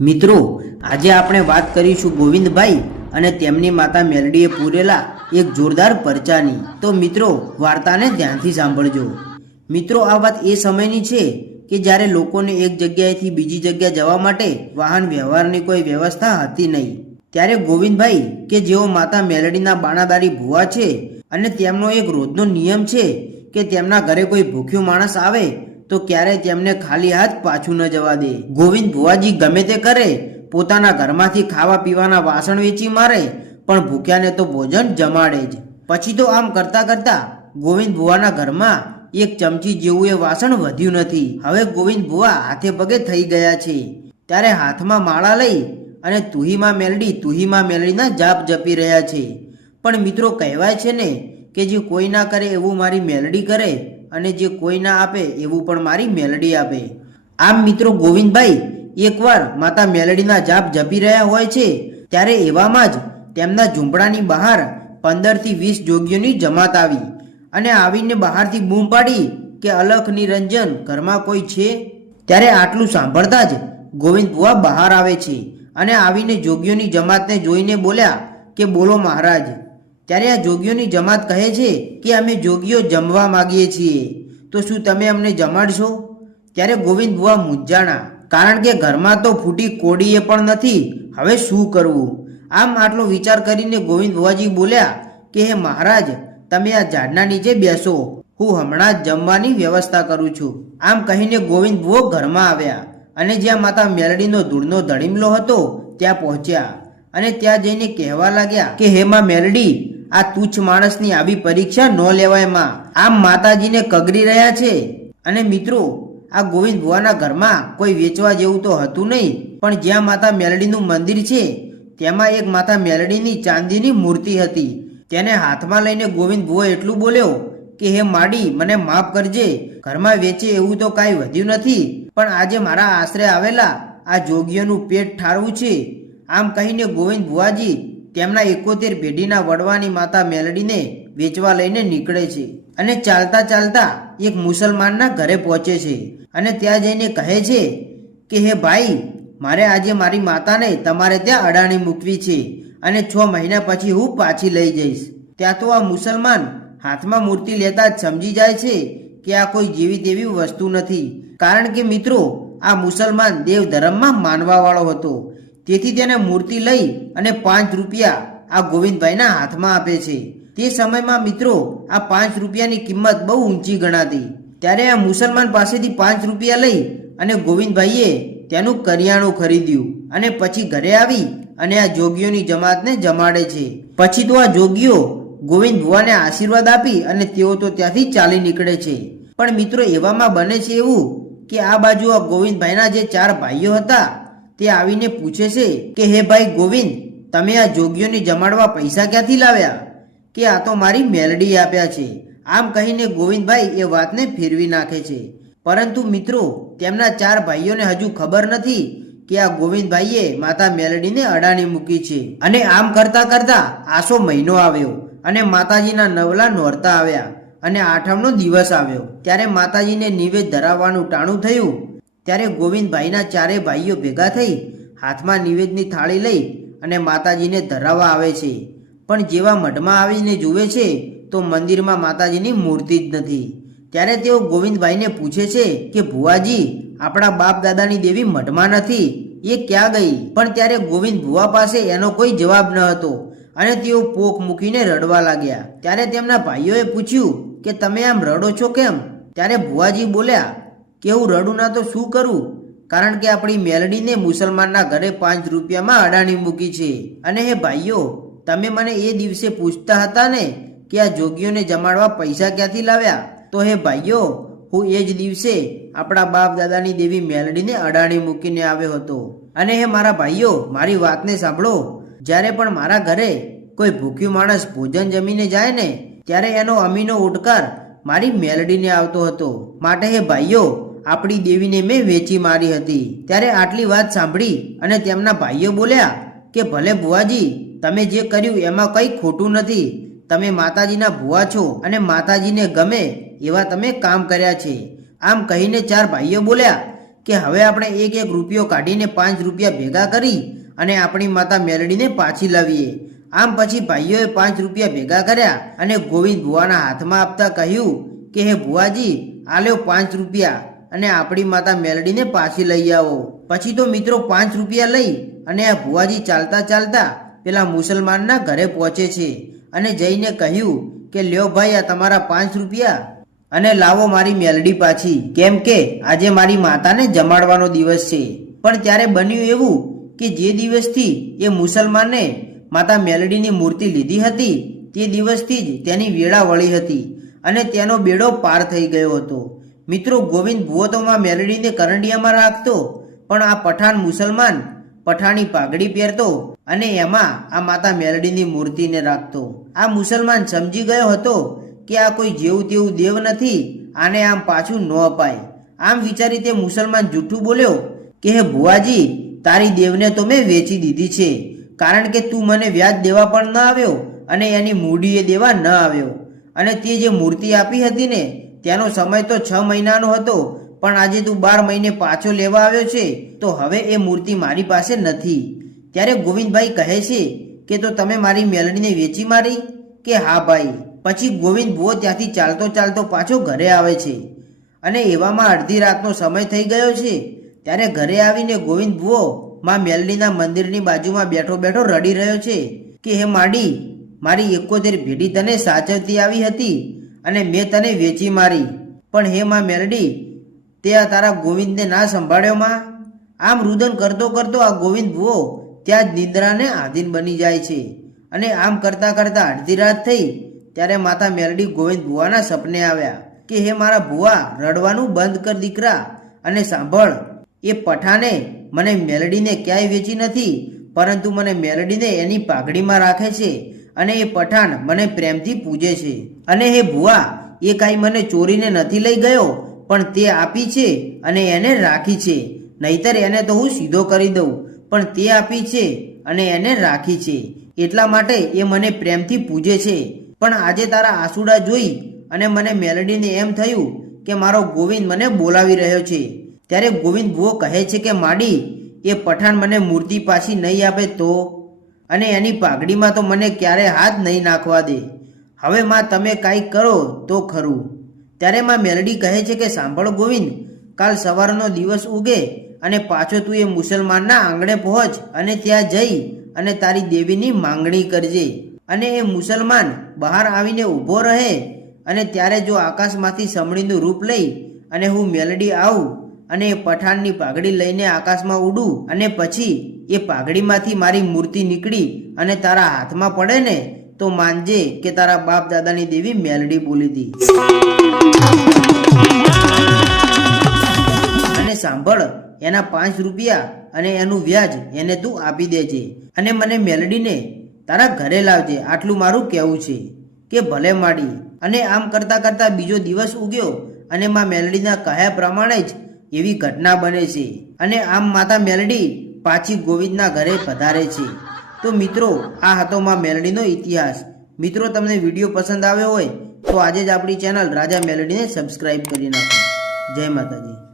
મિત્રો, આજે આપણે વાત કરીશું ગોવિંદભાઈ અને તેમની માતા મેલડીએ પૂરેલા એક જોરદાર પરચાની. તો મિત્રો, વાર્તાને ધ્યાનથી સાંભળજો. મિત્રો, આ વાત એ સમયની છે કે જ્યારે લોકોને એક જગ્યાએથી બીજી જગ્યા જવા માટે વાહન વ્યવહારની કોઈ વ્યવસ્થા હતી નહીં. ત્યારે ગોવિંદભાઈ કે જેઓ માતા મેલડીના બાણાદારી ભુવા છે અને તેમનો એક રોજનો નિયમ છે કે તેમના ઘરે કોઈ ભૂખ્યું માણસ આવે તો ક્યારેય તેમને ખાલી હાથ પાછું ન જવા દે. ગોવિંદ ભુવાજી ગમે તે કરે, પોતાના ઘરમાંથી ખાવા પીવાના વાસણ વેચી મારે, પણ ભૂખ્યાને તો ભોજન જમાડે જ. પછી તો આમ કરતા કરતા ગોવિંદ ભુવાના ઘરમાં એક ચમચી જેવું એ વાસણ વધ્યું નથી. હવે ગોવિંદ ભુવા હાથે પગે થઈ ગયા છે. ત્યારે હાથમાં માળા લઈ અને તુહીમાં મેલડી તુહીમાં મેલડીના જાપ જપી રહ્યા છે. પણ મિત્રો કહેવાય છે ને કે જે કોઈ ના કરે એવું મારી મેલડી કરે અને જે કોઈ ના આપે એવું પણ મારી મેલડી આપે. આમ મિત્રો ગોવિંદભાઈ, એકવાર માતા મેલડીના જાપ જપી રહ્યા હોય છે, ત્યારે એવામાં જ તેમના ઝૂંપડાની બહાર પંદરથી વીસ જોગીઓની જમાત આવી અને આવીને બહારથી બૂમ પાડી કે અલખ નિરંજન ઘરમાં કોઈ છે? ત્યારે આટલું સાંભળતા જ ગોવિંદ બુવા બહાર આવે છે અને આવીને જોગીઓની જમાતને જોઈને બોલ્યા કે બોલો મહારાજ ત્યારે આ જોગીઓની જમાત કહે છે કે અમે જોગીઓ જમવા માગીએ છીએ. તો શું તમે અમને જમાડશો? ત્યારે ગોવિંદ બુવા મૂંઝાણા કારણ કે ઘરમાં તો ફૂટી કોડીએ પણ નથી, હવે શું કરવું? આમ આટલો વિચાર કરીને ગોવિંદ બુવાજી બોલ્યા કે, હે મહારાજ, તમે આ ઝાડના નીચે બેસો. હું હમણાં જ જમવાની વ્યવસ્થા કરું છું. આમ કહીને ગોવિંદ બુઓ ઘરમાં આવ્યા અને જ્યાં માતા મેલડીનો ધૂળનો ધડીમલો હતો, ત્યાં પહોંચ્યા અને ત્યાં જઈને કહેવા લાગ્યા કે હેમાં મેલડી આ તુચ્છ માણસની આવી પરીક્ષા ન લેવાયમાં. આમ માતાજીને કગરી રહ્યા છે. અને મિત્રો, આ ગોવિંદ ભુવાના ઘરમાં કોઈ વેચવા જેવું તો હતું નહીં, પણ જ્યાં માતા મેલડીનું મંદિર છે, તેમાં એક માતા મેલડીની ચાંદીની મૂર્તિ હતી. તેને હાથમાં લઈને ગોવિંદ ભુવો એટલું બોલ્યો કે, હે માડી, મને માફ કરજે. ઘરમાં વેચે એવું તો કાંઈ વધ્યું નથી, પણ આજે મારા આશરે આવેલા આ જોગીઓનું પેટ ઠારવું છે. આમ કહીને ગોવિંદ ભુવાજી તેમના એકોતેર પેઢીના વડવાની માતા મેલડીને વેચવા લઈને નીકળે છે અને ચાલતા ચાલતા એક મુસલમાનના ઘરે પહોંચે છે અને ત્યાં જઈને કહે છે કે, હે ભાઈ, મારે આજે મારી માતાને તમારે ત્યાં અડાણી મૂકવી છે અને છ મહિના પછી હું પાછી લઈ જઈશ. ત્યાં તો આ મુસલમાન હાથમાં મૂર્તિ લેતા જ સમજી જાય છે કે આ કોઈ જેવી તેવી વસ્તુ નથી. કારણ કે મિત્રો, આ મુસલમાન દેવ ધર્મમાં માનવાવાળો હતો તેથી તેને મૂર્તિ લઈ અને પાંચ રૂપિયા આ ગોવિંદભાઈના હાથમાં આપે છે. તે સમયમાં મિત્રો, આ પાંચ રૂપિયાની કિંમત બહુ ઊંચી ગણાતી. ત્યારે આ મુસલમાન પાસેથી પાંચ રૂપિયા લઈ અને ગોવિંદભાઈએ તેનું કરિયાણું ખરીદ્યું અને પછી ઘરે આવી અને આ જોગીઓની જમાતને જમાડે છે. પછી તો આ જોગીઓ ગોવિંદ ભુવાને આશીર્વાદ આપી અને તેઓ તો ત્યાંથી ચાલી નીકળે છે. પણ મિત્રો, એવામાં બને છે એવું કે આ બાજુ આ ગોવિંદભાઈના જે ચાર ભાઈઓ હતા તે આવીને પૂછે છે કે, હે ભાઈ ગોવિંદ, તમે આ જોગીઓને જમાડવા પૈસા ક્યાંથી લાવ્યા? કે, આ તો મારી મેલડી આપ્યા છે. આમ કહીને ગોવિંદભાઈ એ વાતને ફેરવી નાખે છે. પરંતુ મિત્રો, તેમના ચાર ભાઈઓને હજુ ખબર નથી કે આ ગોવિંદભાઈએ માતા મેલડીને અડાણી મૂકી છે. અને આમ કરતા કરતા આસો મહિનો આવ્યો અને માતાજીના નવલા નોરતા આવ્યા અને આઠમનો દિવસ આવ્યો. ત્યારે માતાજીને નિવેદ ધરાવવાનું ટાણું થયું ત્યારે ગોવિંદભાઈના ચારે ભાઈઓ ભેગા થઈ હાથમાં નિવેદની થાળી લઈ અને માતાજીને ધરાવવા આવે છે. પણ જેવા મઢમાં આવીને જુએ છે, તો મંદિરમાં માતાજીની મૂર્તિ જ નથી. ત્યારે તેઓ ગોવિંદભાઈને પૂછે છે કે, ભુવાજી, આપણા બાપ દાદાની દેવી મઢમાં નથી? એ ક્યાં ગઈ? પણ ત્યારે ગોવિંદ ભુવા પાસે એનો કોઈ જવાબ ન હતો અને તેઓ પોખ મૂકીને રડવા લાગ્યા. ત્યારે તેમના ભાઈઓએ પૂછ્યું કે, તમે આમ રડો છો કેમ? ત્યારે ભુવાજી બોલ્યા કે હું રડું ના તો શું કરું? કારણ કે આપણી મેલડીને મુસલમાનના ઘરે પાંચ રૂપિયામાં અડાણી મૂકી છે. અને હે ભાઈઓ, તમે મને એ દિવસે પૂછતા હતા ને કે આ જોગીઓને જમાડવા પૈસા ક્યાંથી લાવ્યા? તો હે ભાઈઓ, હું એ જ દિવસે આપણા બાપ દાદાની દેવી મેલડીને અડાણી મૂકીને આવ્યો હતો. અને હે મારા ભાઈઓ, મારી વાતને સાંભળો. જ્યારે પણ મારા ઘરે કોઈ ભૂખ્યું માણસ ભોજન જમીને જાય ને, ત્યારે એનો અમીનો ઉડકાર મારી મેલડીને આવતો હતો. માટે હે ભાઈઓ આપણી દેવીને મેં વેચી મારી હતી. ત્યારે આટલી વાત સાંભળી અને તેમના ભાઈઓ બોલ્યા કે ભલે ભુવાજી, તમે જે કર્યું એમાં કંઈ ખોટું નથી. તમે માતાજીના ભુવા છો અને માતાજીને ગમે એવા તમે કામ કર્યા છે. આમ કહીને ચાર ભાઈઓ બોલ્યા કે હવે આપણે એક એક રૂપિયો કાઢીને પાંચ રૂપિયા ભેગા કરી અને આપણી માતા મેલડીને પાછી લાવીએ. આમ પછી ભાઈઓએ પાંચ રૂપિયા ભેગા કર્યા અને ગોવિંદ ભુવાના હાથમાં આપતા કહ્યું કે, હે ભુવાજી, આ લ્યો પાંચ રૂપિયા. અને આપણી માતા મેલડીને પાછી લઈ આવો. પછી તો મિત્રો પાંચ રૂપિયા લઈ અને આ ભુવાજી ચાલતા ચાલતા પેલા મુસલમાનના ઘરે પહોંચે છે અને જઈને કહ્યું કે, લ્યો ભાઈ, આ તમારા પાંચ રૂપિયા અને લાવો મારી મેલડી પાછી. કેમ કે આજે મારી માતાને જમાડવાનો દિવસ છે. પણ ત્યારે બન્યું એવું કે જે દિવસથી એ મુસલમાને માતા મેલડીની મૂર્તિ લીધી હતી, તે દિવસથી જ તેની વેળા વળી હતી અને તેનો બેડો પાર થઈ ગયો હતો. મિત્રો ગોવિંદ ભુવતોમાં મેલડીને કરંડિયામાં રાખતો, પણ આ પઠાણ મુસલમાન પઠાણી પાઘડી પહેરતો અને એમાં આ માતા મેલડીની મૂર્તિને રાખતો. આ મુસલમાન સમજી ગયો હતો કે આ કોઈ જેવું તેવું દેવ નથી, આને આમ પાછું ન અપાય. આમ વિચારી તે મુસલમાન જૂઠું બોલ્યો કે, હે ભુવાજી, તારી દેવને તો મેં વેચી દીધી છે, કારણ કે તું મને વ્યાજ દેવા પણ ન આવ્યો અને એની મૂડીએ દેવા ન આવ્યો. અને તે જે મૂર્તિ આપી હતી ને તેનો સમય તો છ મહિનાનો હતો, પણ આજે તું બાર મહિને પાછો લેવા આવ્યો છે, તો હવે એ મૂર્તિ મારી પાસે નથી. ત્યારે ગોવિંદભાઈ કહે છે કે, તો તમે મારી મેલડીને વેચી મારી? કે, હા ભાઈ. પછી ગોવિંદ ભુવો ત્યાંથી ચાલતો ચાલતો પાછો ઘરે આવે છે. અને એવામાં અડધી રાતનો સમય થઈ ગયો છે, ત્યારે ઘરે આવીને ગોવિંદ ભુવો માં મેલડીના મંદિરની બાજુમાં બેઠો બેઠો રડી રહ્યો છે કે, હે માડી, મારી એકોતેર ભેડી તને સાચવતી આવી હતી અને મેં તને વેચી મારી. પણ હે માં મેલડી તે આ તારા ગોવિંદને ના સંભાળ્યો માં? આમ રુદન કરતો કરતો આ ગોવિંદ ભુવો ત્યાં જ નિંદ્રાને આધીન બની જાય છે. અને આમ કરતા કરતા અડધી રાત થઈ, ત્યારે માતા મેરડી ગોવિંદ ભુવાના સપને આવ્યા કે હે મારા ભુવા, રડવાનું બંધ કર દીકરા અને સાંભળ, એ પઠાને મને મેલડીને ક્યાંય વેચી નથી, પરંતુ મને મેલડીને એની પાઘડીમાં રાખે છે. અને એ પઠાણ મને પ્રેમથી પૂજે છે. અને હે ભુવા, એ કાંઈ મને ચોરીને નથી લઈ ગયો, પણ તે આપી છે અને એને રાખી છે. નહીતર એને તો હું સીધો કરી દઉં, પણ તે આપી છે અને એને રાખી છે. એટલા માટે એ મને પ્રેમથી પૂજે છે. પણ આજે તારા આંસુડા જોઈ અને મને મેલડીને એમ થયું કે મારો ગોવિંદ મને બોલાવી રહ્યો છે. ત્યારે ગોવિંદ ભુવો કહે છે કે, માડી, એ પઠાણ મને મૂર્તિ પાછી નહીં આપે તો અને એની પાઘડીમાં તો મને ક્યારે હાથ નહીં નાખવા દે. હવે માં તમે કાંઈક કરો તો ખરું. ત્યારે માં મેલડી કહે છે કે સાંભળો ગોવિંદ, કાલ સવારનો દિવસ ઉગે અને પાછો તું એ મુસલમાનના આંગણે પહોંચ અને ત્યાં જઈ અને તારી દેવીની માંગણી કરજે. અને એ મુસલમાન બહાર આવીને ઊભો રહે અને ત્યારે જો આકાશમાંથી સમણીનું રૂપ લઈ અને હું મેલડી આવું અને એ પઠાણની પાઘડી લઈને આકાશમાં ઉડું અને પછી એ પાઘડીમાંથી મારી મૂર્તિ નીકળી અને તારા હાથમાં પડે ને, તો માનજે કે તારા બાપ દાદાની દેવી મેલડી બોલી હતી અને સાંભળ, એના પાંચ રૂપિયા અને એનું વ્યાજ એને તું આપી દેજે અને મને મેલડીને તારા ઘરે લાવજે, આટલું મારું કહેવું છે કે ભલે માડી. અને આમ કરતા કરતા બીજો દિવસ ઉગ્યો અને માં મેલડીના કહ્યા પ્રમાણે જ એવી ઘટના બને છે. અને આમ માતા મેલડી પાછી ગોવિંદના ઘરે પધારે છે. તો મિત્રો, આ હતો માં મેલડીનો ઇતિહાસ. મિત્રો, તમને વીડિયો પસંદ આવ્યો હોય, તો આજે જ આપણી ચેનલ રાજા મેલડીને સબસ્ક્રાઈબ કરી નાખો. જય માતાજી.